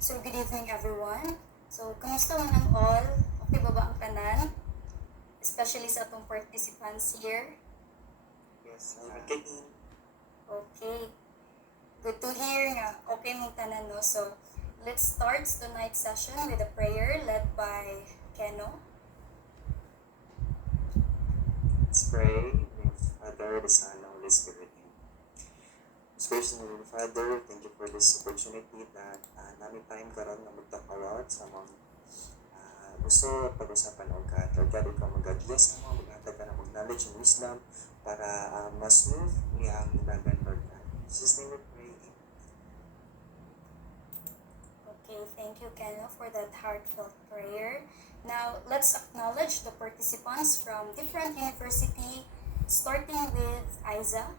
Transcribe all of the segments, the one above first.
So, good evening everyone. So, kamusta man ang all? Okay ba ang tanan? Especially sa atong participants here. Yes, good. Okay. Good to hear nga. Okay mong tanan, no? So, let's start tonight's session with a prayer led by Keno. Let's pray with Father, the Son, and the Holy Spirit. Most gracious and Heavenly Father, thank you for this opportunity that namin time karon na magtakarawat sa mga gusto pag-usapan o God. Lord God, ikaw mag-adless mo, maghatag ka na mag-knowledge and wisdom para mas smooth niya ang dagan, Lord God. In Jesus' name we pray. Okay, thank you, Keno, for that heartfelt prayer. Now, let's acknowledge the participants from different university, starting with Aiza.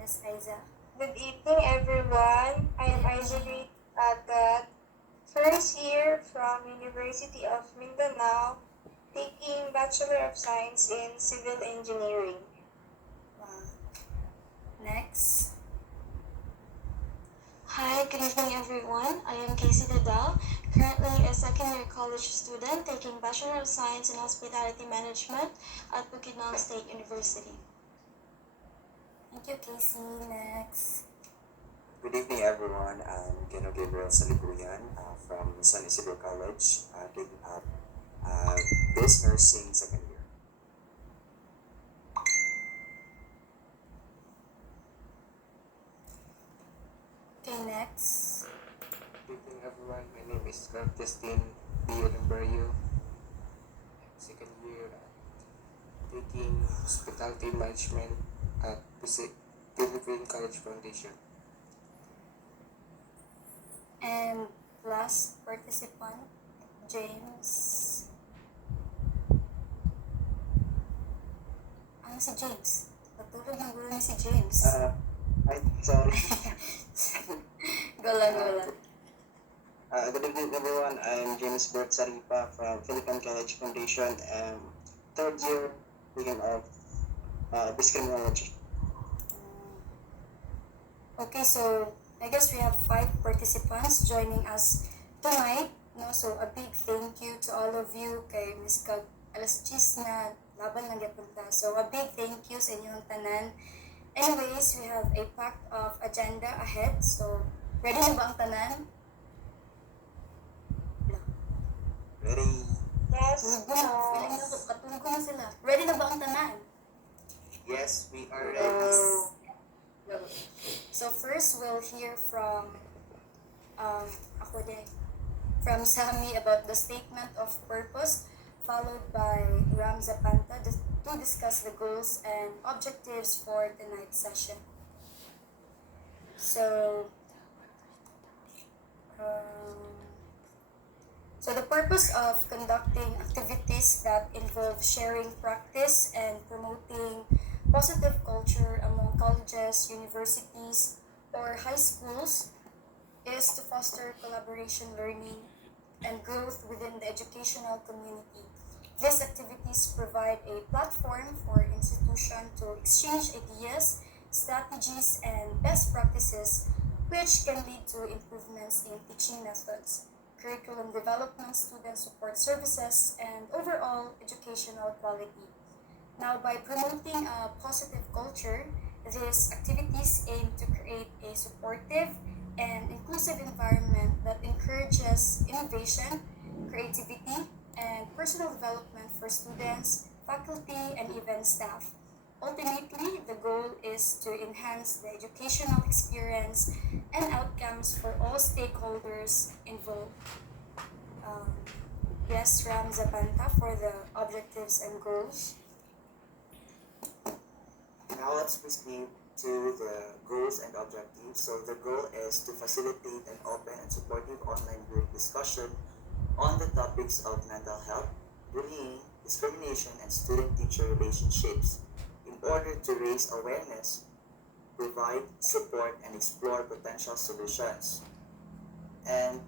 Yes, Aiza. Good evening, everyone. I am Aiza Reed Agad, first year from University of Mindanao, taking Bachelor of Science in Civil Engineering. Wow. Next. Hi, good evening everyone. I am Casey Dadal, currently a second-year college student taking Bachelor of Science in Hospitality Management at Bukidnon State University. Thank you, Casey. Next. Good evening, everyone. I'm Geno Gabriel Saliguyan from San Isidro College, taking up this nursing second year. Okay, next. Good evening, everyone. My name is Justin B. Olimberio. Second year taking Hospitality Management at Philippine College Foundation. And last participant, James. Ano si James? Patulog ng gulo ni si James. Sorry. Go lang. Good evening, everyone. I'm James Bert Saripa from Philippine College Foundation, third year taking of discriminology. Okay, so I guess we have 5 participants joining us tonight. No? So a big thank you to all of you kay Ms. Kag alas 10 na laban lang yapunta. So a big thank you sa inyong tanan. Anyways, we have a packed of agenda ahead. So ready na ba ang tanan? Very Yes, Feeling na katulog ko na sila. Ready na ba ang tanan? yes, we are ready. So first, we'll hear from from Sami about the statement of purpose, followed by Ram Zapanta to discuss the goals and objectives for tonight's session. So the purpose of conducting activities that involve sharing practice and promoting positive culture among colleges, universities, or high schools is to foster collaboration learning and growth within the educational community. These activities provide a platform for institutions to exchange ideas, strategies, and best practices, which can lead to improvements in teaching methods, curriculum development, student support services, and overall educational quality. Now, by promoting a positive culture, these activities aim to create a supportive and inclusive environment that encourages innovation, creativity, and personal development for students, faculty, and even staff. Ultimately, the goal is to enhance the educational experience and outcomes for all stakeholders involved. Yes, Ram Zapanta for the objectives and goals. Now let's proceed to the goals and objectives. So the goal is to facilitate an open and supportive online group discussion on the topics of mental health, bullying, discrimination, and student-teacher relationships in order to raise awareness, provide support, and explore potential solutions. And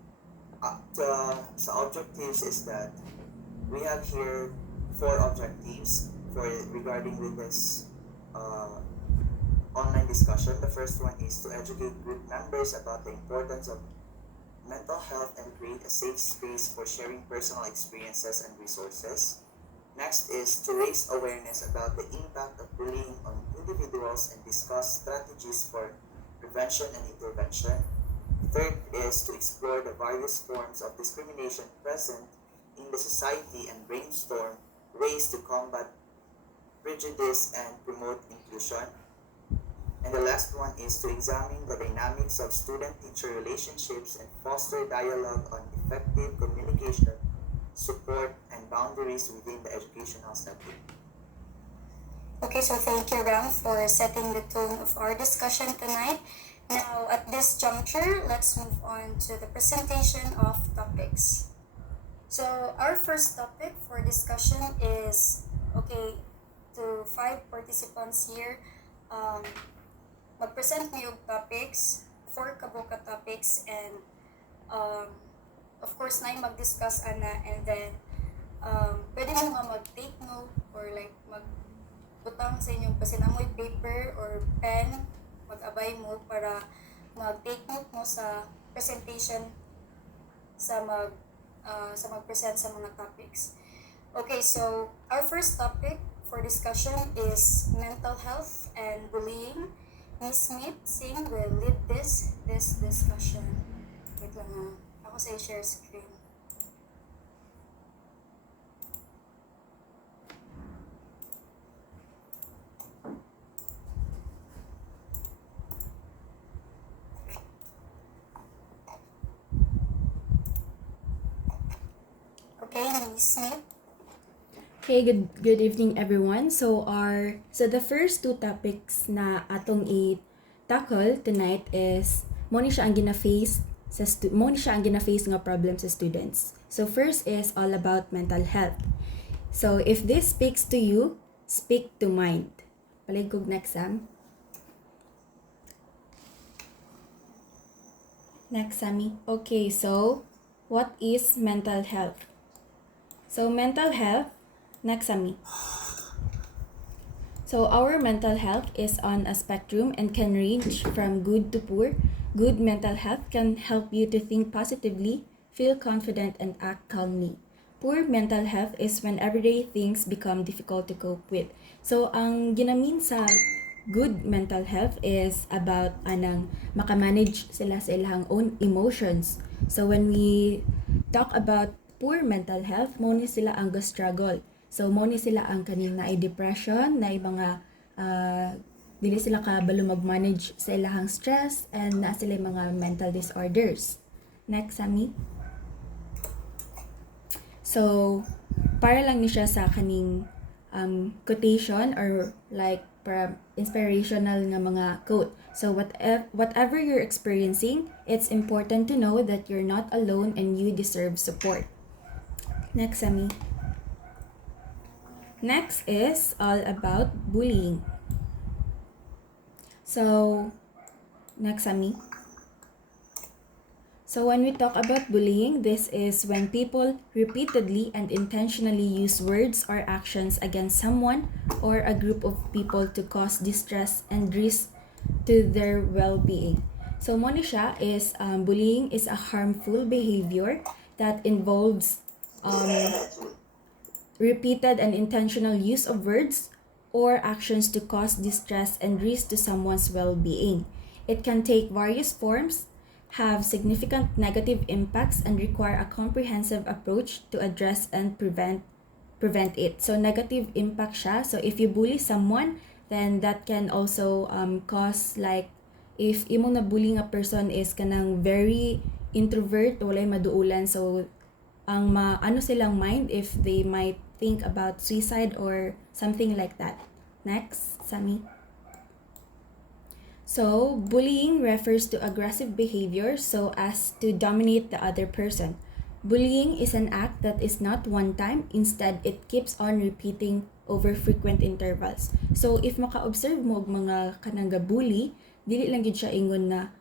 the objectives is that we have here 4 objectives regarding with this online discussion. The first one is to educate group members about the importance of mental health and create a safe space for sharing personal experiences and resources. Next is to raise awareness about the impact of bullying on individuals and discuss strategies for prevention and intervention. Third is to explore the various forms of discrimination present in the society and brainstorm ways to combat prejudice and promote inclusion. And the last one is to examine the dynamics of student-teacher relationships and foster dialogue on effective communication, support, and boundaries within the educational setting. Okay, so thank you, Ram, for setting the tone of our discussion tonight. Now, at this juncture, let's move on to the presentation of topics. So, our first topic for discussion is, okay, to 5 participants here, mag-present mo yung topics, 4 kabuka topics, and of course, na mag-discuss ana, and then pwede mo nga mag-take note or like magbutang sa inyong pasinamoy paper or pen, mag-abay mo para mag-take note mo sa presentation sa mag-present sa mga topics. Okay, so our first topic for discussion is mental health and bullying. Miss Smith Singh will lead this discussion. Wait lang ha. Ako sa share screen. Okay, Miss Smith. Hey, good evening everyone. So the first 2 topics na atong i-tackle tonight is mo ni siya ang gina-face nga problem sa students. So first is all about mental health. So if this speaks to you, speak to mind. Palig kog next Sam. Next Sammy. Okay, so what is mental health? So mental health, next Sammy. So our mental health is on a spectrum and can range from good to poor. Good mental health can help you to think positively, feel confident, and act calmly. Poor mental health is when everyday things become difficult to cope with. So ang ginamin sa good mental health is about anang makamanage sila sa ilang own emotions. So when we talk about poor mental health, mo ni sila ang struggle. So mo ni sila ang kaning naay depression, naay mga dili sila kabalo mag-manage sa ilahang stress, and na sila mga mental disorders. Next, Sammy. So para lang ni siya sa kaning quotation or like para inspirational nga mga quote. So whatever you're experiencing, it's important to know that you're not alone and you deserve support. Next, Sammy. Next is all about bullying. So, next, Sammy. So when we talk about bullying, this is when people repeatedly and intentionally use words or actions against someone or a group of people to cause distress and risk to their well-being. So mo ni siya is bullying is a harmful behavior that involves repeated and intentional use of words or actions to cause distress and risk to someone's well-being. It can take various forms, have significant negative impacts, and require a comprehensive approach to address and prevent it. So negative impact siya. So if you bully someone, then that can also cause like if imong na-bully nga person is kanang very introvert, walay maduulan, so ang ano silang mind if they might think about suicide or something like that. Next, Sammy. So, bullying refers to aggressive behavior so as to dominate the other person. Bullying is an act that is not one time, instead it keeps on repeating over frequent intervals. So, if maka-observe mo og mga kanang bully, dili lang gid siya ingon na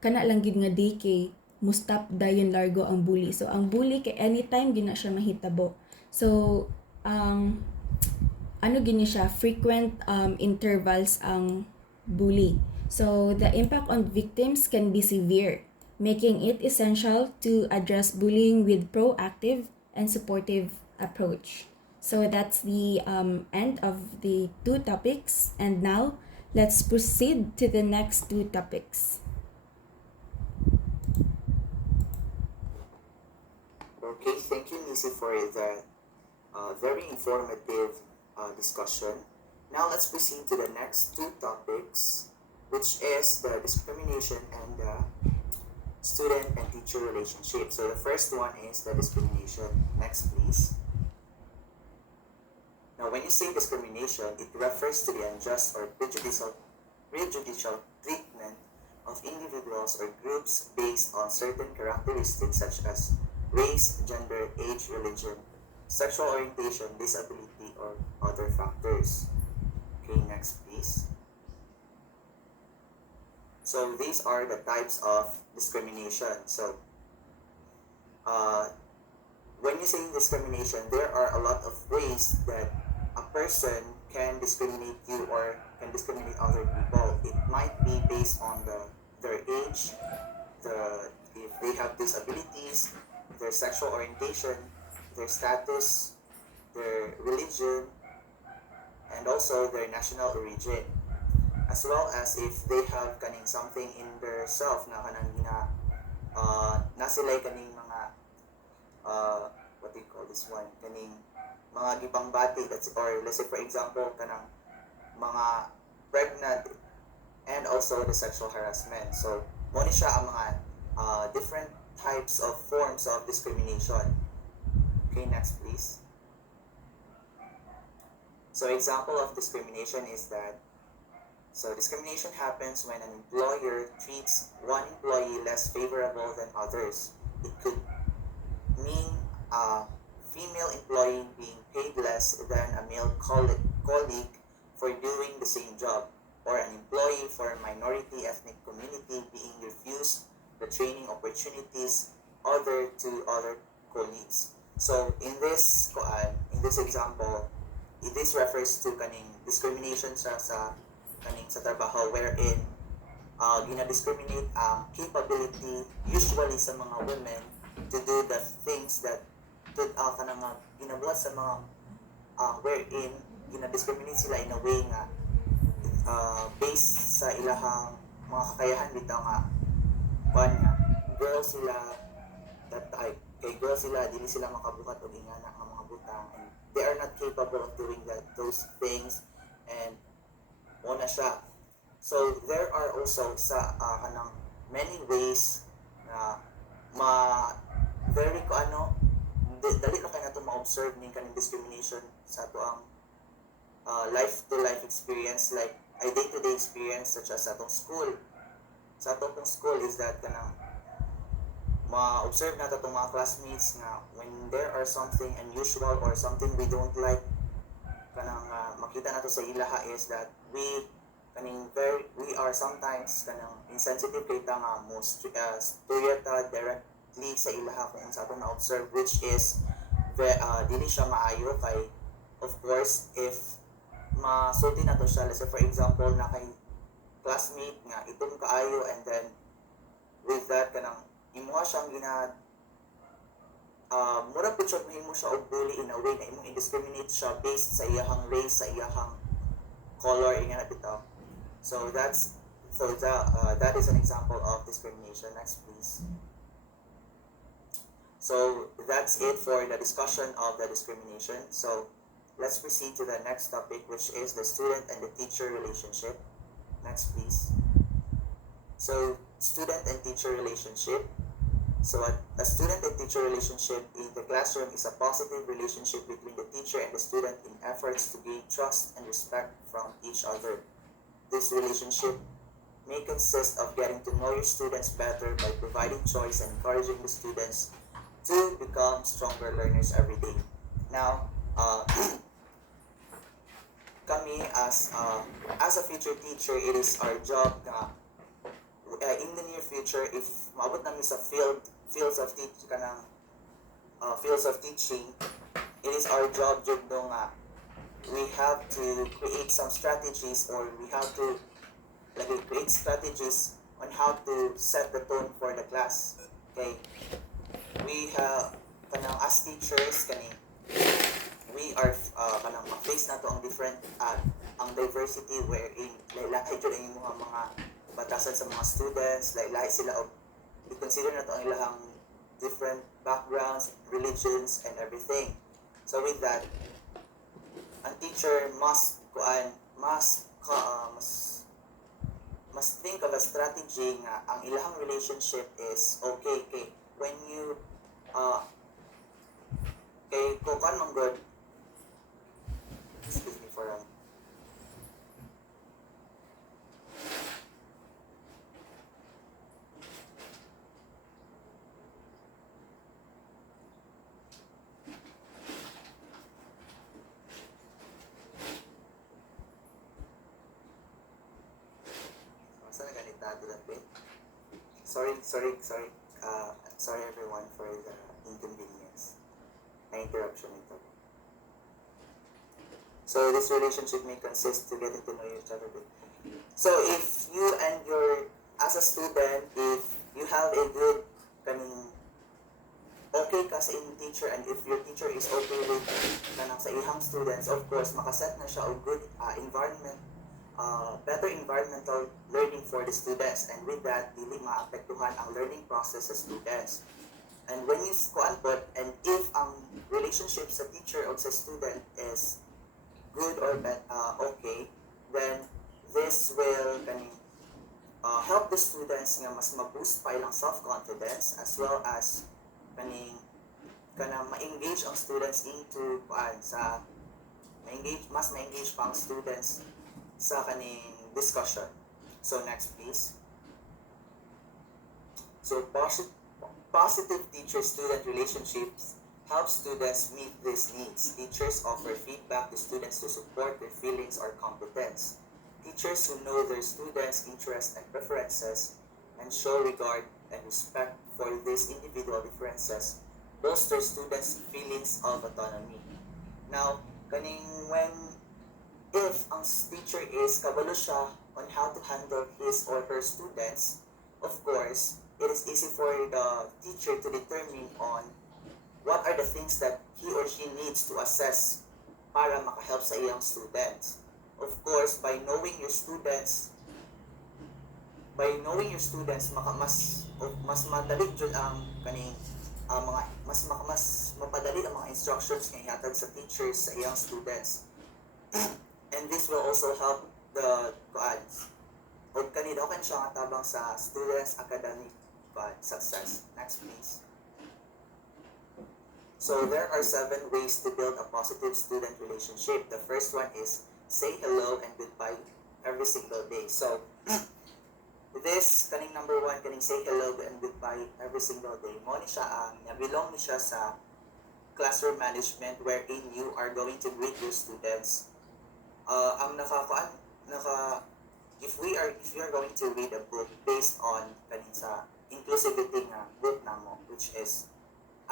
kana lang gid nga day kay mustap dayon largo ang bully. So ang bully kay anytime gina siya mahitabo. So ano gini siya frequent intervals ang bully. So the impact on victims can be severe. making it essential to address bullying with proactive and supportive approach. So that's the end of the two topics. And now let's proceed to the next two topics. Okay, thank you, Nisi, for that very informative discussion. Now let's proceed to the next two topics, which is the discrimination and the student and teacher relationship. So the first one is the discrimination. Next, please. Now, when you say discrimination, it refers to the unjust or prejudicial treatment of individuals or groups based on certain characteristics such as race, gender, age, religion, sexual orientation, disability, or other factors. Okay, next please. So these are the types of discrimination. So when you say discrimination, there are a lot of ways that a person can discriminate you or can discriminate other people. It might be based on their age, if they have disabilities, their sexual orientation, their status, their religion, and also their national origin, as well as if they have kaning something in their self na kanang na sila kaning mga what do you call this one, kaning mga gipangbati, or let's say for example kanang mga pregnant, and also the sexual harassment. So mo ni siya ang mga different types of forms of discrimination. Okay, next please. So example of discrimination is that, so discrimination happens when an employer treats one employee less favorable than others. It could mean a female employee being paid less than a male colleague for doing the same job, or an employee for a minority ethnic community being refused the training opportunities other to other colleagues. So in this example, this refers to kaning discrimination sa trabaho, wherein gina-discriminate ang capability usually sa mga women to do the things that ginabuhat sa mga wherein gina-discriminate sila in a way nga based sa ilahang mga kakayahan bitaw nga girls sila, kay girls sila dili sila makabuhat og ingana nga mga butang, and they are not capable of doing those things, and na siya. So there are also sa kanang many ways na very dali na kay nato ma-observe ning kaning discrimination sa ato ang life to life experience, like a day-to-day experience, such as sa atong school. Sa atong school is that kanang ma-observe nato itong mga classmates nga when there are something unusual or something we don't like, kanang makita nato sa ilaha is that we are sometimes kanang insensitive kay ta nga most tuyata directly sa ilaha kung sa ato na-observe, which is dili siya maayo kay, of course, if masulti na to siya, let's say for example na kay classmate nga itong kaayo, and then with that kanang imuha siyang mura po siya mahimo siya og bully in a way na imong indiscriminate siya based sa iyahang race, sa iyahang color, ingana bitaw. So that is an example of discrimination. Next please. So that's it for the discussion of the discrimination. So let's proceed to the next topic, which is the student and the teacher relationship. Next please. So student and teacher relationship. So a student and teacher relationship in the classroom is a positive relationship between the teacher and the student in efforts to gain trust and respect from each other. This relationship may consist of getting to know your students better by providing choice and encouraging the students to become stronger learners every day. Now, kami as a future teacher, it is our job na in the near future, if maabot namin sa fields of teaching, it is our job nga we have to create some strategies, or we have to create strategies on how to set the tone for the class. Okay? We have kanang as teachers kani we are kanang ma-face na to ang different ang diversity wherein lahi jud ang mga batasan sa mga students, lahi sila og i-consider na to ang ilang different backgrounds, religions and everything. So with that, ang teacher must must think of a strategy nga ang ilang relationship is okay when you kay kung kan man good, excuse me for saan naganita to that bit? Sorry everyone for the inconvenience. Na interruption ito. So this relationship may consist to getting to know each other. So if you and your as a student, if you have a good kaning okay ka sa inyong teacher and if your teacher is okay with kanang sa ihang students, of course makaset na siya og good environment, better environmental learning for the students, and with that dili maapektuhan ang learning process sa students. And when you kuan pod, and if ang relationship sa teacher o sa student is good or okay, then this will help the students nga mas ma-boost pa ilang self-confidence as well as ma-engage ang students into mas ma-engage pa ang students sa kaning discussion. So next please. So positive teacher-student relationships help students meet these needs. Teachers offer feedback to students to support their feelings or competence. Teachers who know their students' interests and preferences and show regard and respect for these individual differences bolster students' feelings of autonomy. Now, if ang teacher is kabalo siya on how to handle his or her students, of course, it is easy for the teacher to determine on what are the things that he or she needs to assess para makahelp sa iyang students. Of course, by knowing your students, mas madali jud ang mas mapadali ang mga instructions nga ihatag sa teachers sa iyang students. And this will also help the kanina siya nga tabang sa students' academic success. Next please. So there are 7 ways to build a positive student relationship. The first one is say hello and goodbye every single day. So this number 1 say hello and goodbye every single day. Mo ni siya ang nabilong ni siya sa classroom management wherein you are going to greet your students. If you are going to read a book based on sa inclusivity nga book namo, which is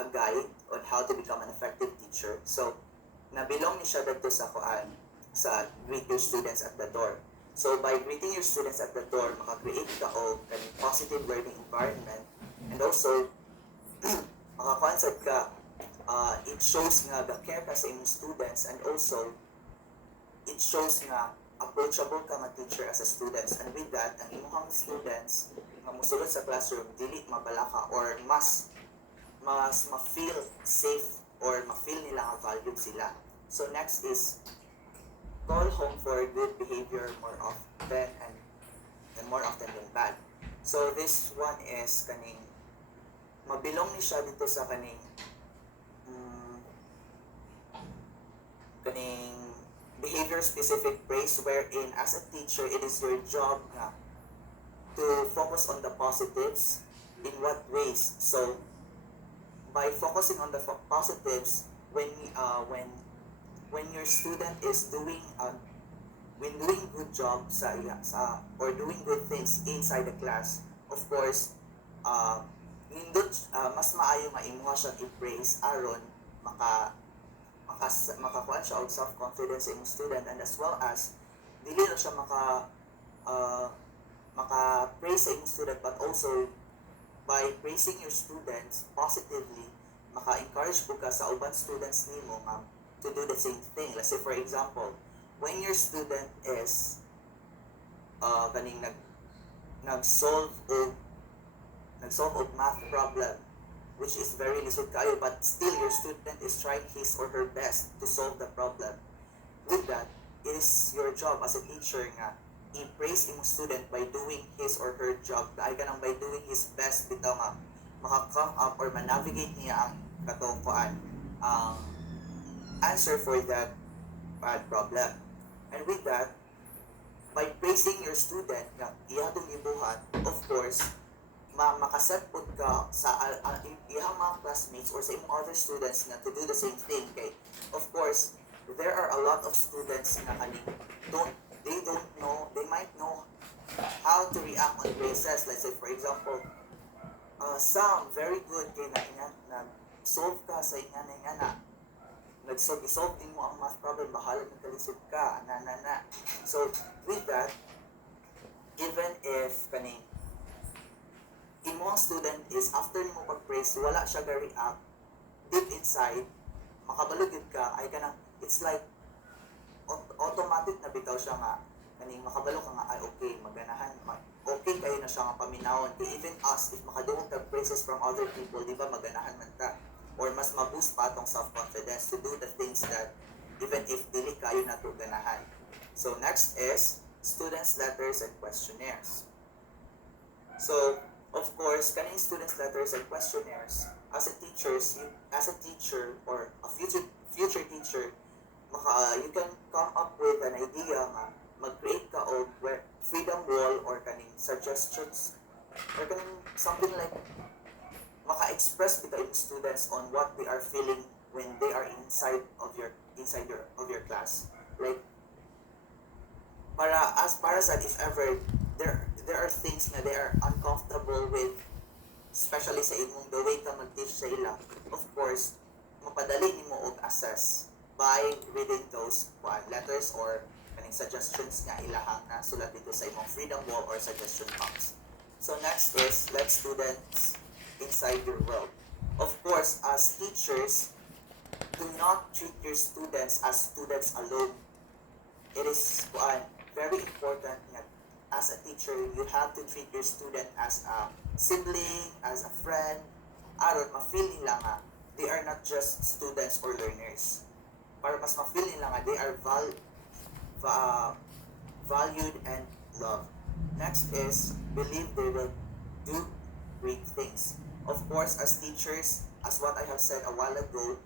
a guide on how to become an effective teacher. So nabilong ni siya dito sa greet your students at the door. So by greeting your students at the door, maka-create ka og positive learning environment, and also maka-concept ka, it shows nga ga-care ka sa imong students, and also it shows nga approachable ka nga teacher as a students, and with that ang imong students nga mosulod sa classroom dili mabalaka or mas ma-feel safe or ma-feel nila nga valued sila. So next is call home for good behavior more often and more often than bad. So this one is mabilong ni siya dito sa behavior specific praise, wherein as a teacher it is your job nga to focus on the positives. In what ways? So by focusing on the positives, when your student is doing good job or doing good things inside the class, of course mas maayo nga imuha siya i-praise aron makakuha siya og self-confidence sa imong student, and as well as dili na siya maka-praise sa imong student, but also by praising your students positively, maka-encourage po ka sa uban students nimo nga to do the same thing. Let's say for example, when your student is kaning nag-solve og math problem, which is very lisod kayo, but still your student is trying his or her best to solve the problem. With that, it is your job as a teacher nga i-praise imong student by doing his or her job, ay ganang by doing his best bitaw nga maka-come up or ma-navigate niya ang katong ang answer for that bad problem. And with that, by praising your student nga iyatong gibuhat, of course makaset pod ka sa iyang mga classmates or sa imong other students nga to do the same thing. Kay of course there are a lot of students nga kaning they might know how to react on praises. Let's say for example, some very good kay na solve ka sa ingana nag-solve din mo ang math problem, bahala nagkalisod ka na. So with that, even if kaning imong student is after nimo pag-praise wala siya ga-react, deep inside makabalugid ka ay kanang it's like automatic na bitaw siya nga kaning makabalo ka nga ay okay maganahan okay kayo na siya nga paminawon. Kay even us if makadungog tag praises from other people, di ba maganahan man ta or mas ma-boost pa atong self-confidence to do the things that even if dili kayo na to ganahan. So next is students letters and questionnaires. So of course kaning students letters and questionnaires, as a teacher or a future teacher, you can come up with an idea nga mag-create ka og freedom wall or kaning suggestions or kaning something like maka-express bitaw yung students on what they are feeling when they are inside of your class. Like para sa if ever there are things na they are uncomfortable with, especially sa imong the way ka mag-teach sa ila, of course mapadali nimo og assess by reading those letters or kaning suggestions nga ilahang na sulat dito sa imong freedom wall or suggestion box. So next is let students inside your world. Of course, as teachers, do not treat your students as students alone. It is very important that as a teacher, you have to treat your student as a sibling, as a friend, aron ma-feel nila nga they are not just students or learners. Para mas ma-feel nila nga they are valued and loved. Next is believe they will do great things. Of course, as teachers, as what I have said a while ago,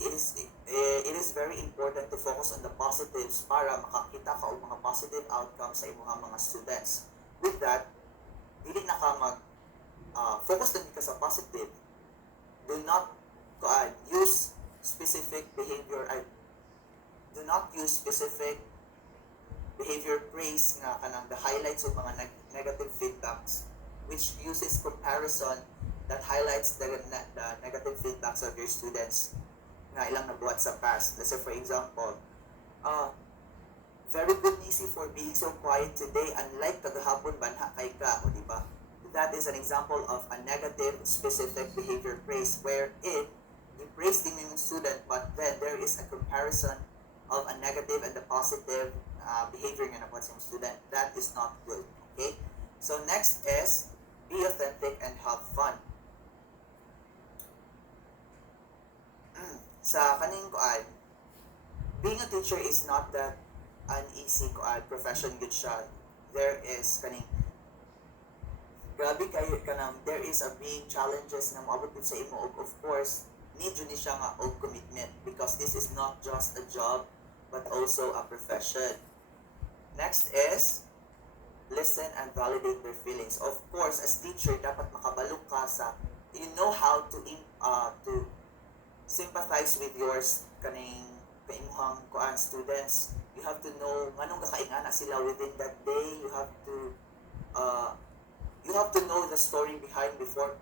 it is very important to focus on the positives para makakita ka og mga positive outcomes sa imong mga students. With that, dili na ka focus din ka sa positive. Do not use specific behavior. Do not use specific behavior praise nga kanang the highlights of mga negative feedbacks, which uses comparison that highlights the negative feedbacks of your students na ilang nabuhat sa past. Let's say for example, very good Nisi for being so quiet today, unlike kagahapon banha kay ka, o di ba? That is an example of a negative specific behavior praise wherein you praise the yung student but then there is a comparison of a negative and the positive behavior nga nabuhat sa student. That is not good. Okay? So next is be authentic and have fun. Sa kaning being a teacher is not that an easy profession good siya. There is kaning grabe kayo kanang there is a big challenges na moabot sa imo, of course need yun siya nga og commitment because this is not just a job but also a profession. Next is listen and validate their feelings. Of course, as teacher dapat makabalo ka sa you know how to sympathize with your kaimuhang students. You have to know nganong gakaingana sila within that day. You have to know the story behind before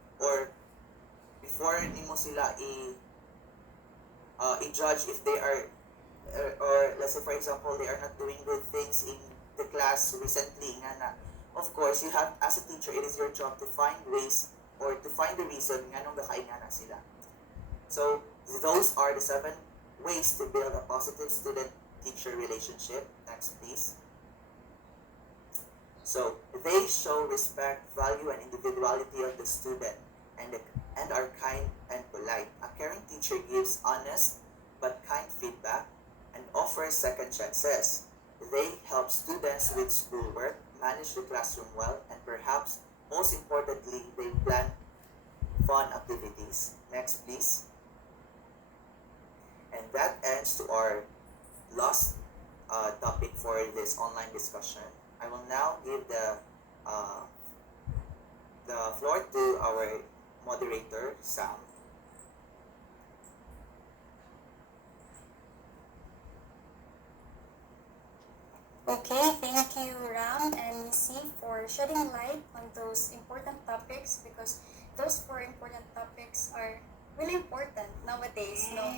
nimo sila i-judge if they are or let's say for example they are not doing good things in the class recently ngana. of course, you have, as a teacher, it is your job to find ways or to find the reason nga nung nakaingana sila. So, those are the 7 ways to build a positive student-teacher relationship. Next, please. So, they show respect, value, and individuality of the student and are kind and polite. A caring teacher gives honest but kind feedback and offers second chances. They help students with schoolwork, manage the classroom well, and perhaps most importantly, they plan fun activities. Next, please. And that ends to our last topic for this online discussion. I will now give the floor to our moderator, Sam. Okay, thank you, Ram and Missy, for shedding light on those important topics because those 4 important topics are really important nowadays, no?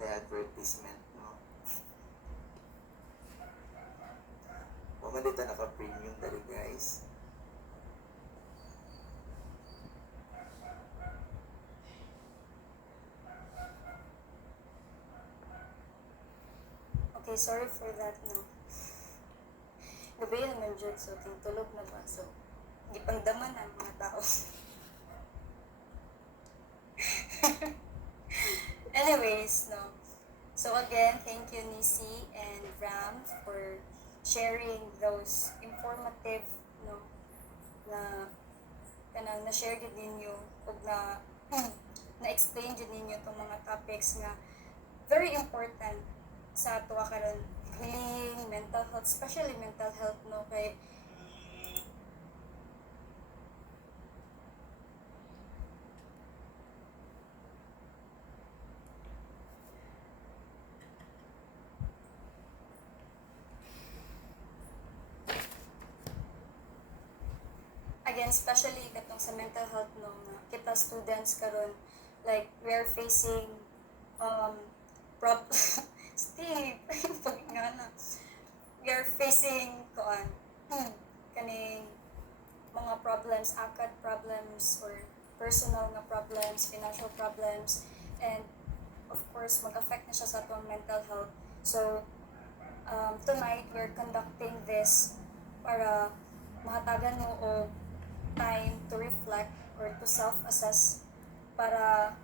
The advertisement, no? Huwag dito naka-premium dali, guys. Okay, sorry for that, no? Gabi naman dyan, so tulog na ba? So, gipangdaman ang mga tao. Anyways, no. So again, thank you Nisi and Ram for sharing those informative, no, na share gid ninyo ug na-explain gid ninyo tong mga topics nga very important sa ato karon, healing, mental health, especially mental health, no, kay again, especially katong sa mental health, no, na kita students karon, like we're facing Steve, pagingana. We are facing kaning mga problems, akad problems or personal nga problems, financial problems, and of course mag-affect na siya sa atong mental health. So tonight we're conducting this para mahatagan mo o time to reflect or to self-assess para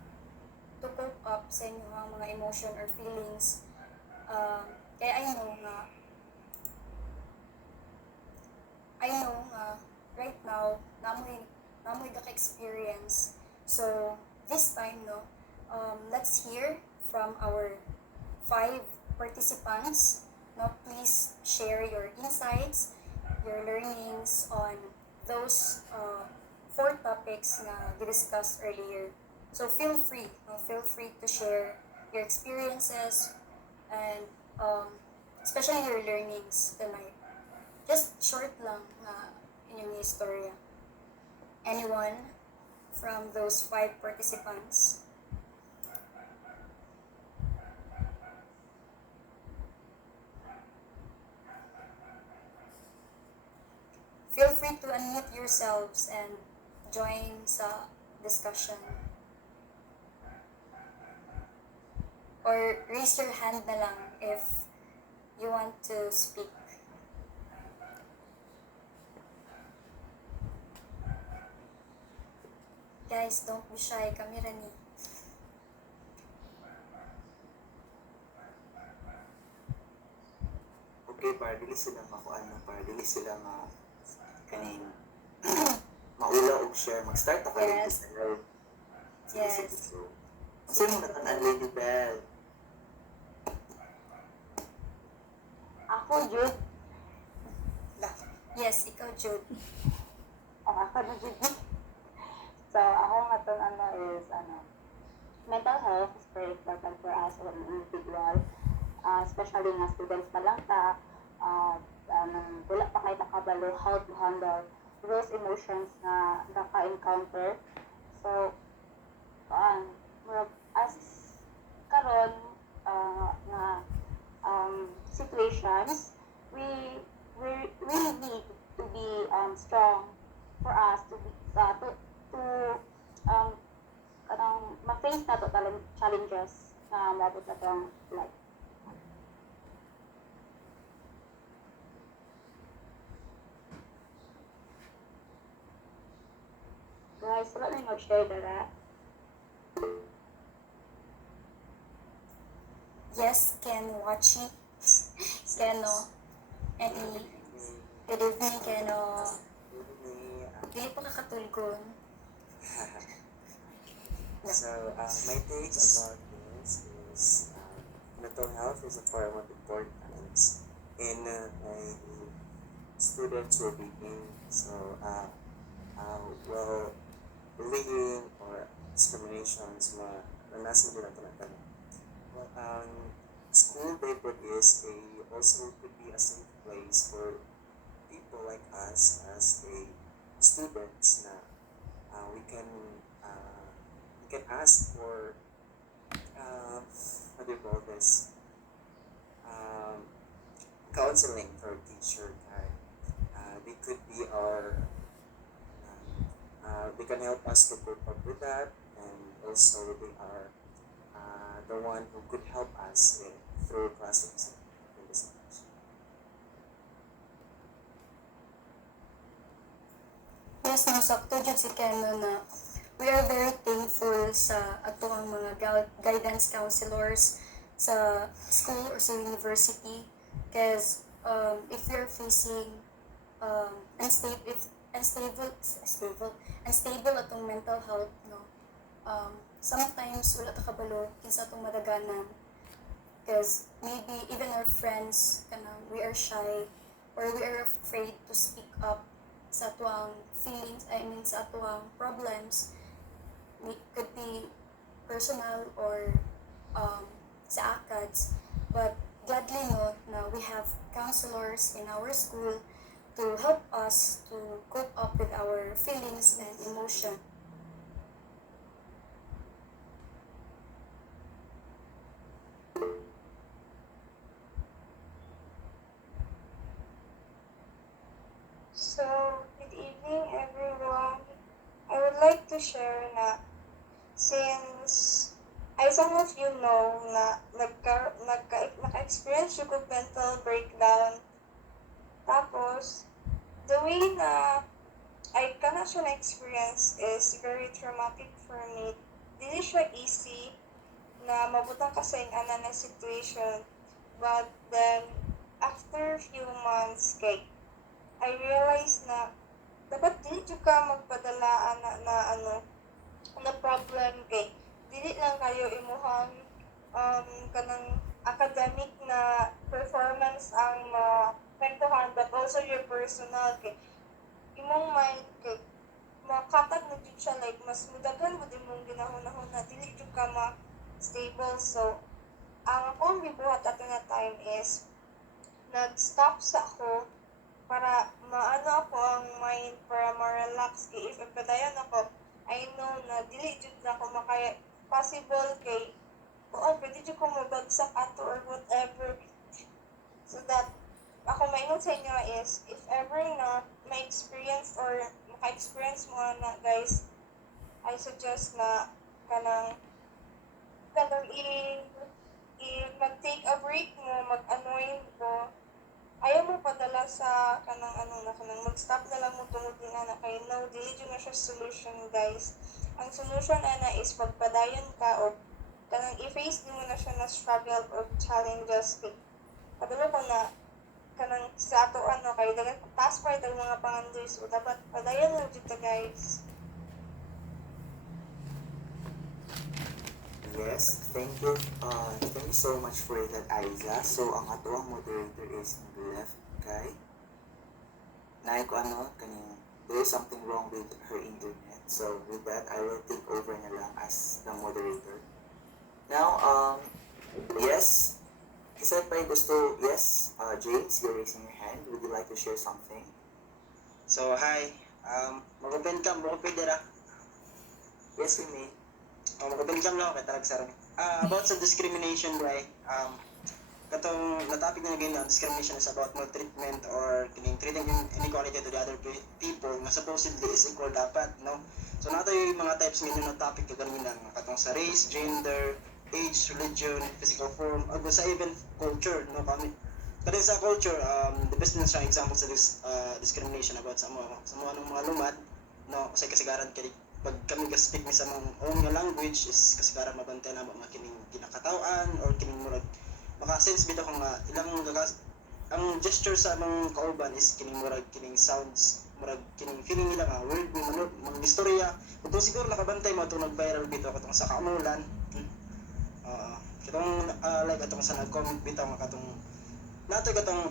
to cope up sa inyong mga emotion or feelings. Kaya I know nga right now namoy ka-experience. So this time, no, let's hear from our 5 participants. No, please share your insights, your learnings on those 4 topics na discussed earlier. So feel free to share your experiences and especially your learnings tonight. Just short lang na inyong istorya. Anyone from those 5 participants? Feel free to unmute yourselves and join sa discussion. Or raise your hand na lang if you want to speak. Guys, don't be shy. Kami rani. Okay, para dili sila para dili sila kaning maula og share. Mag-start na kayo. Yes. Yes. Sino mo natanan, Lady Bell? Ako, Jude. Yes, ikaw, Jude. Ako na Jude. So, ako nga itong is, mental health is very important for us as an individual. Especially nga students pa lang ta, wala pa kayo nakabalo how to handle those emotions na naka-encounter. So, murag as karon nga situations, we really need to be strong for us to be to um ma-face na to challenges na maabot na tong life. Guys, wala na yung mag-share dara. Yes, Ken Wachi. Keno. Any good evening, Keno. Dili pa kakatulgon. So, my take about this is mental health is a form of importance in a student's well-being. So, well, bullying or discriminations, naranasan din natin natin. Well, school paper is also could be a safe place for people like us as a students na we can ask for what do you call this counseling for our teacher. They could be our they can help us to cope up with that, and also they are the one who could help us through classrooms in this situation. Yes, nasakto jud si Keno na we are very thankful sa ato ang mga guidance counselors sa school or sa university because if you're facing unstable atong mental health, no, sometimes wala ta kabalo kinsa atong madaganan because maybe even our friends we are shy or we are afraid to speak up sa atuang feelings, sa atuang problems. It could be personal or sa ACADS, but gladly no na we have counselors in our school to help us to cope up with our feelings and emotion. So, good evening everyone. I would like to share na since some of you know na naka-experience yung mental breakdown. Tapos, the way na I kana siya na-experience is very traumatic for me. Dili siya easy na mabutang kasing ana na situation. But then, after few months, I realized na dapat dili jud ka magpadala na problem dili lang kayo imuhang kanang academic na performance ang kwentuhan but also your personal imong mind makatag na jud siya like mas mudagan mo din mong ginahuna-huna dili jud ka stable. So ang akong gibuhat ato na time is nag-stop sa ako para maano ako ang mind para ma-relax if padayon ako I know na dili jud na ako makaya possible pwede jud ko mabagsak ato or whatever. So that ako maingon sa inyo is if ever na may experience or maka-experience mo na guys, I suggest na kanang mag-take a break mo, mag-unwind mo. Ayaw mo padala sa kanang mag-stop na lang mo tungod na kay no, dili jud na siya solution guys. Ang solution ana is magpadayon ka o kanang i-face din mo na siya na struggle or challenges. Padalo ko na kanang sa ato kay dagan task pa itong mga pangandoy so dapat padayon lang jud ta guys. Yes, thank you. Thank you so much for that, Aiza. So, ang atuang moderator is left guy. Naay ko there is something wrong with her internet. So, with that, I will take over na lang as the moderator. Now, yes, isa pa yes, James, you're raising your hand. Would you like to share something? So, hi. Mag-open cam, mo pwede ra. Yes, we may. Mag-open cam lang, kaya talag sarang. About sa discrimination, right? Katong na-topic na naging discrimination is about maltreatment or treating inequality to the other people na supposedly is equal dapat, no? So nato yung mga types ngayon na topic ka kanina, katong sa race, gender, age, religion, physical form, o sa even culture, no? Kasi sa culture, the best na siya example sa discrimination about sa mga mga lumad, no? Kasi kasagaran kay pag kami ka-speak mi sa mong own nga language is kasagaran mabantay na mga kining kinakatawan or kining murag maka-sense bitaw ko nga ilang ang gesture sa among kauban is kining murag kining sounds murag kining feeling nila nga word ni manod mga istorya ug siguro nakabantay mo itong nag-viral bitaw katong sa Kaamulan katong like atong sa nag-comment bitaw nga katong nato katong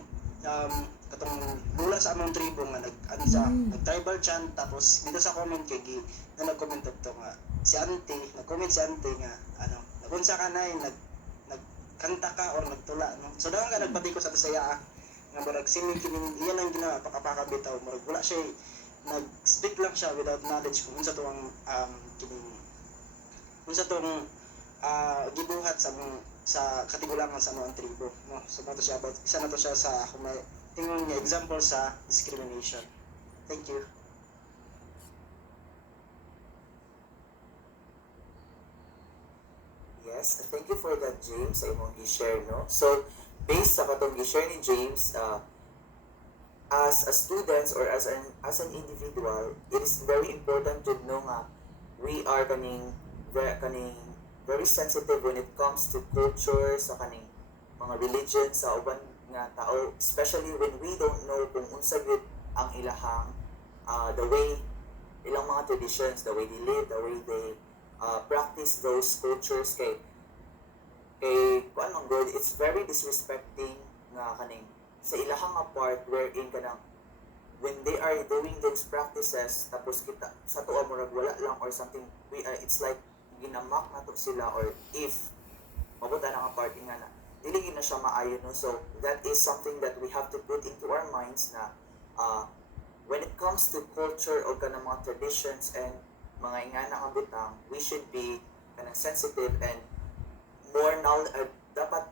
lula sa among tribo nga nag-tribal chant tapos dito sa comment kay na nag-comment to nga si auntie nag-comment si auntie nga ano nagunsa ka na nagkanta ka or nagtula no so daw nga nagpatiko sa saya nga murag sini kini iyan ang ginapakapaka bitaw murag wala siya nag-speak lang siya without knowledge kung unsa to ang kining unsa tong gibuhat sa katigulangan sa mga tribo no so nato siya about isa na to siya sa kung may tingon niya example sa discrimination. Thank you. Yes, thank you for that, James, sa imong i-share, no? So, based sa katong i-share ni James, as a student or as an individual, it is very important to know nga we are kaning very sensitive when it comes to culture sa kaning mga religion sa uban nga tao, especially when we don't know kung unsa gyud ang ilahang the way ilang mga traditions, the way they live, the way they practice those cultures kay kuan man good, it's very disrespecting nga kaning sa ilahang nga part wherein kanang when they are doing those practices tapos kita sa tuwa murag wala lang or something it's like ginamak nato sila or if mabuta na nga part nga na dili na siya maayo no so that is something that we have to put into our minds na when it comes to culture or kanang mga traditions and mga ingana nga butang we should be kanang sensitive and more now dapat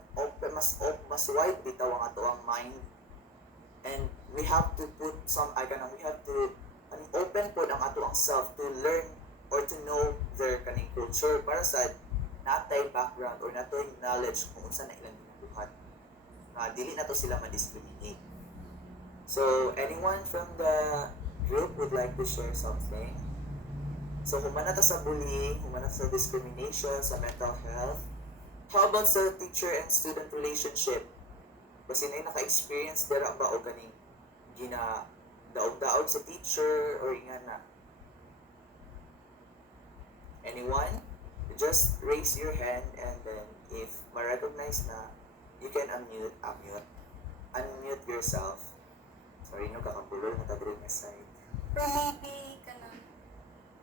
mas wide bitaw ang ato ang mind and we have to put we have to open po ang ato ang self to learn or to know their kaning culture para sa natay background or natay knowledge kung unsa na ilang ginabuhat dili na to sila ma-discriminate. So anyone from the group would like to share something? So humana ta sa bullying, humana sa discrimination, sa mental health. How about sa teacher and student relationship? Kasi na naka-experience dira ba o ganing daog-daog sa teacher or ingana? Anyone? Just raise your hand and then if ma-recognize na, you can unmute yourself. Sorry no, kakabulol na tagrin na side. Or maybe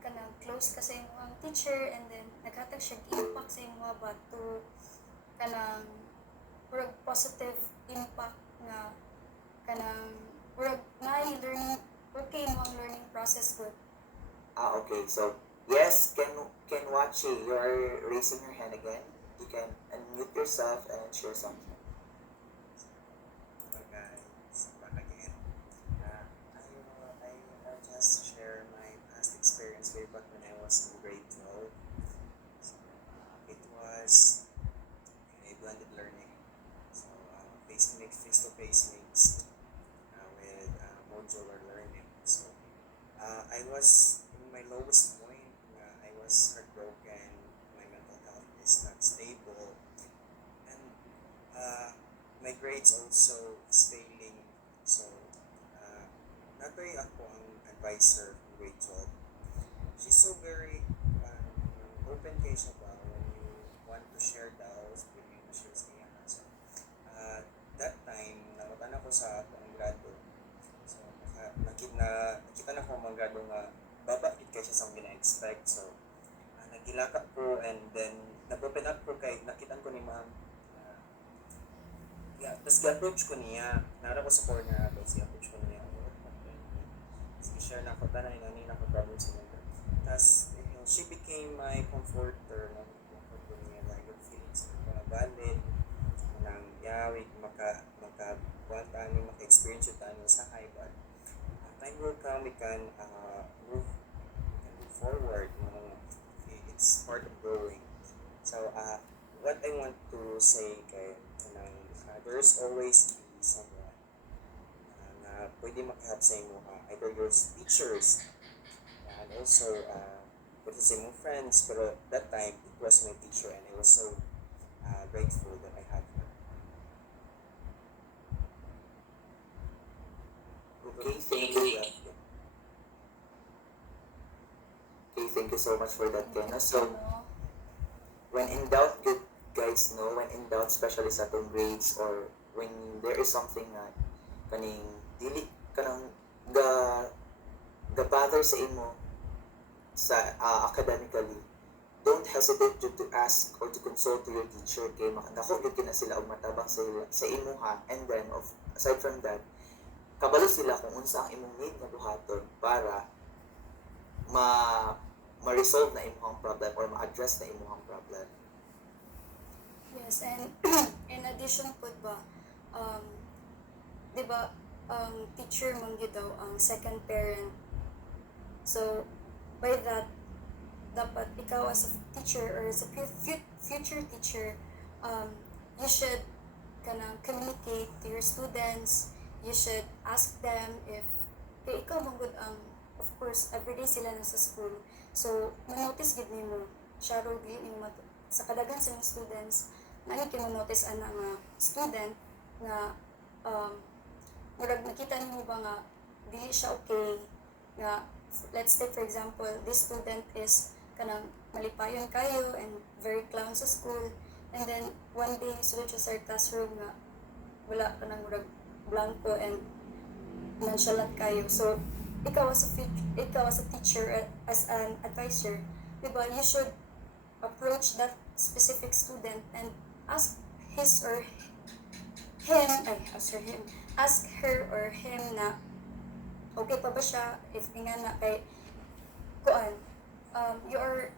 kanang close ka sa imong teacher and then naghatag siya impact sa imong ba to kanang murag positive impact nga kanang murag na learning okay mo ang learning process good. Okay. So, yes, Ken Wachi, you are raising your hand again. You can unmute yourself and share something. Hello guys, back again. I'll just share my past experience way back when I was in grade 12. So, it was a blended learning. So, face-to-face meets with modular learning. So, I was in my lowest point. I was heartbroken. My mental health is not stable, and my grades also is failing. So, natoy ako ang advisor ng grade 12. She's so very open kay siya ba when you want to share doubts, when you share niya. So, that time, nakutan ako sa akong grado. So, nakita na ko mga grado nga babakit kay siya sa gina-expect. So, nagilaka ko and then nag-open up ko kay nakitan ko ni ma'am. Tapos i-approach ko niya. Nara ko sa corner tapos i-approach ko niya. Sige share na ako tanan ani na ko problem sa mundo. Tas she became my comforter no comfort niya like good feelings mga valid nang yawi maka ni maka-experience yung tani sa high but time will come we can move forward it's part of growing so what I want to say kay there's always be someone na pwede makahelp sa imo either your teachers and also pwede sa imong friends pero that time it was my teacher and I was so grateful that I had her. Okay, thank you. Okay, thank you so much for that, Ken. So, when in doubt, good guys know, when in doubt, especially sa atong grades or when there is something na kaning dili kanang the bother sa imo sa academically, don't hesitate to ask or to consult to your teacher kay makadako gyud na sila og matabang sa imo ha. And then aside from that, kabalo sila kung unsa ang imong need nga buhaton para ma-resolve na imong problem or ma-address na imong problem. Yes, and in addition po ba, di ba, teacher man gyud daw ang second parent. So, by that, dapat ikaw as a teacher or as a future teacher, you should kanang communicate to your students. You should ask them if kay ikaw man gud ang, of course, everyday sila nasa school. So, ma-notice gid nimo siya ro dili nimo sa kadaghan sa mga students nani kay ma-notice ana nga student na murag nakita nimo ba nga dili siya okay nga let's take for example this student is kanang malipayon kayo and very clown sa school and then one day sulod siya sa classroom nga wala kanang murag blanco and nonchalant kayo. So ikaw as a teacher, as an advisor, diba, you should approach that specific student and ask ask her or him na okay pa ba siya if nga na kay kuan you're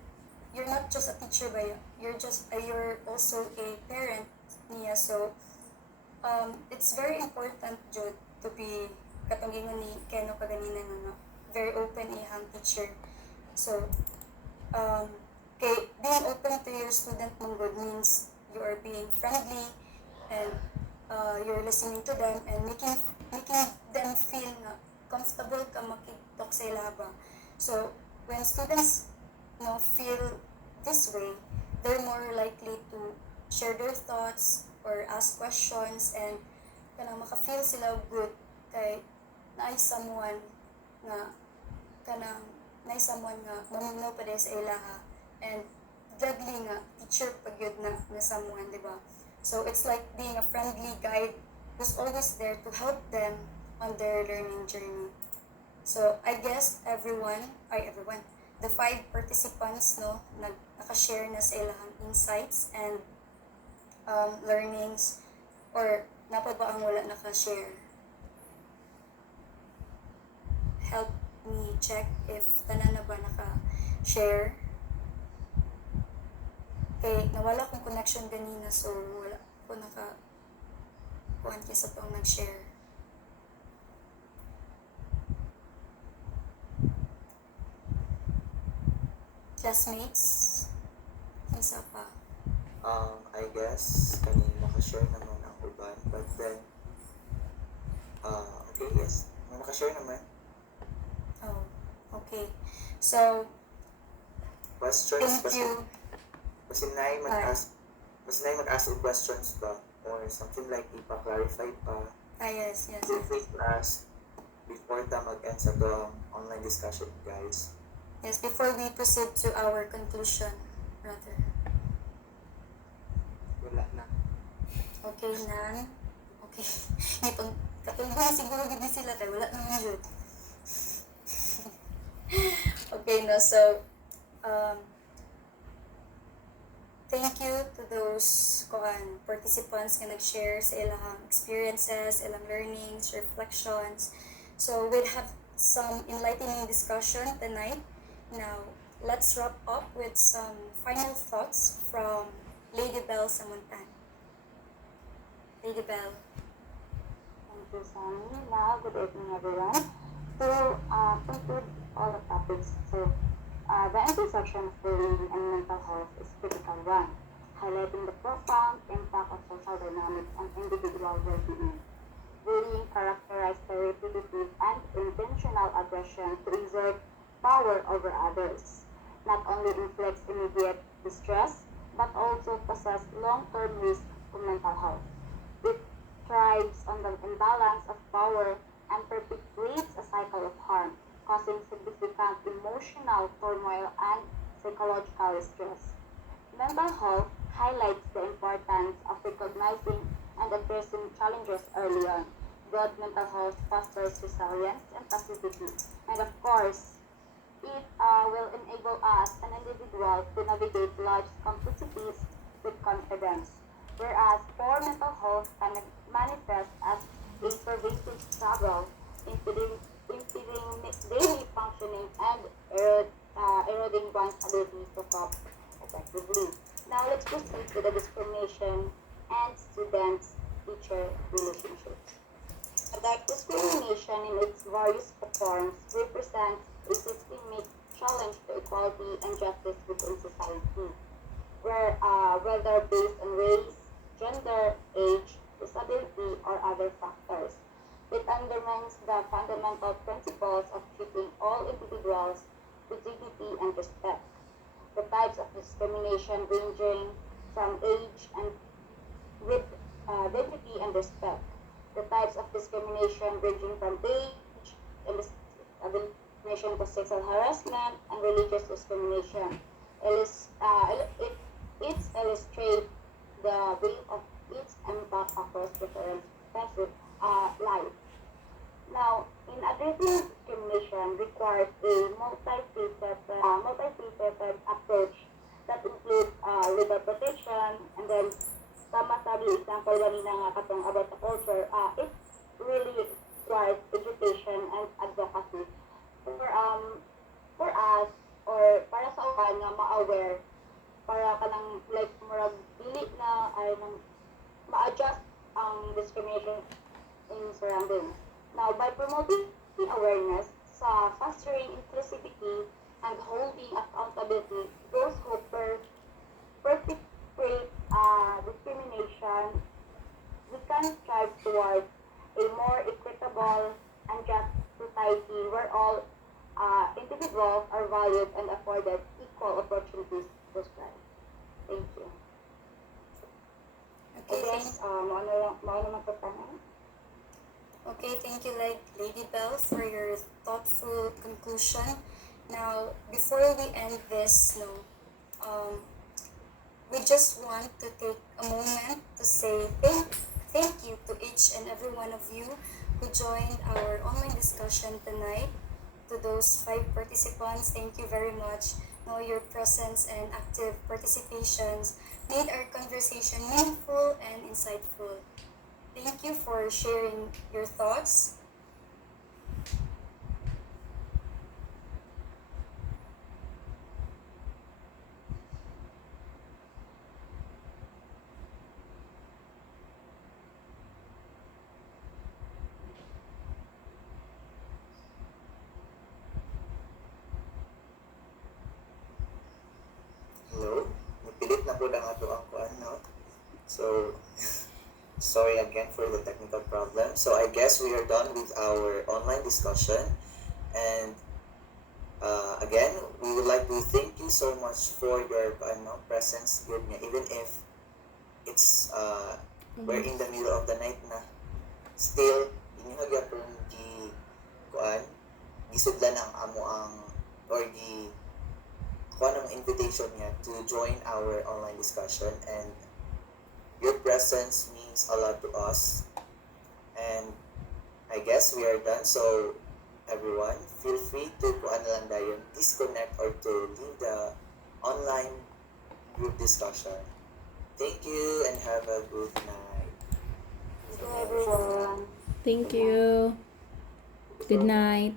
not just a teacher ba you're also a parent niya. So it's very important jud to be katong ingon ni Keno kaganina nga very open ihang teacher. So kay being open to your student mong good means you are being friendly and you're listening to them and making them feel na comfortable ka makig-talk sa ila ba. So when students feel this way, they're more likely to share their thoughts or ask questions and kanang maka-feel sila good kay naay someone nga mamino pa din sa ilaha and gladly nga teacher pag yun na someone, di ba? So it's like being a friendly guide who's always there to help them on their learning journey. So I guess everyone, the 5 participants nakashare na sa ilahang insights and learnings, or napa ba ang wala nakashare? Help me check if tanan na ba naka-share. Okay, nawala kong connection ganina so wala ko kuhan kesa pang nag-share. Classmates, kinsa pa? I guess kani makashare naman ang uban but then okay, yes, makashare naman. Oh, okay. So, Questions? thank you. Masinay mag-ask og questions ba? Or something like ipa-clarify pa? Yes. Feel free to ask before ta mag-end sa itong online discussion, guys. Yes, before we proceed to our conclusion, rather. Wala na. Okay, Nan? Okay. Itong katulungan siguro gini sila kay wala naman yun. Okay, no, so, thank you to those participants nga nag-share sa ilang experiences, ilang learnings, reflections. So, we'd have some enlightening discussion tonight. Now, let's wrap up with some final thoughts from Lady Belle Samontan. Lady Belle. Thank you, Sammy. Now, good evening, everyone. To conclude all the topics, the intersection of bullying and mental health is critical one, highlighting the profound impact of social dynamics on individual well-being. Bullying, characterized by repetitive and intentional aggression to exert power over others, not only inflicts immediate distress, but also poses long-term risk to mental health. It thrives on the imbalance of power and perpetuates a cycle of harm, causing significant emotional turmoil and psychological stress. Mental health highlights the importance of recognizing and addressing challenges early on. Good mental health fosters resilience and positivity, and of course, it will enable us, an individual, to navigate life's complexities with confidence. Whereas poor mental health can manifest as a pervasive struggle, impeding daily functioning and eroding one's ability to cope effectively. Now let's proceed to the discrimination and student-teacher relationships. That discrimination in its various forms represents a systemic challenge to equality and justice within society, where whether based on race, gender, age, disability, or other factors. It undermines the fundamental principles of treating all individuals with dignity and respect. The types of discrimination ranging from age and with dignity and respect. The types of discrimination ranging from age and discrimination to sexual harassment and religious discrimination. It illustrates the way of its impact across different facets life. Now, in addressing discrimination requires a multifaceted approach that includes legal protection and then sama sabi example ganina nga katong about the culture, it really requires education and advocacy for us or para sa uban nga ma-aware para kanang like murag dili na ay nang ma-adjust ang discrimination in surroundings. Now, by promoting awareness sa fostering inclusivity and holding accountability those who perpetrate discrimination, we can strive towards a more equitable and just society where all individuals are valued and afforded equal opportunities to strive. Thank you. Okay, Mauna naman po tayo. Okay, thank you, Lady Belle, for your thoughtful conclusion. Now, before we end this, we just want to take a moment to say thank you to each and every one of you who joined our online discussion tonight. To those 5 participants, thank you very much. Your presence and active participations made our conversation meaningful and insightful. Thank you for sharing your thoughts. Hello, napilit na po lang ato ang kuan, no? So, sorry again for the technical problem. So I guess we are done with our online discussion. And again, we would like to thank you so much for your presence here, even if it's we're in the middle of the night na. Still, inyo nagyapon di kuan gisudlan ang amo ang or di kuan ang invitation niya to join our online discussion, and your presence means a lot to us. And I guess we are done. So everyone, feel free to kuan lang dayon disconnect or to leave the online group discussion. Thank you and have a good night. Thank you, everyone. Thank you. Good night.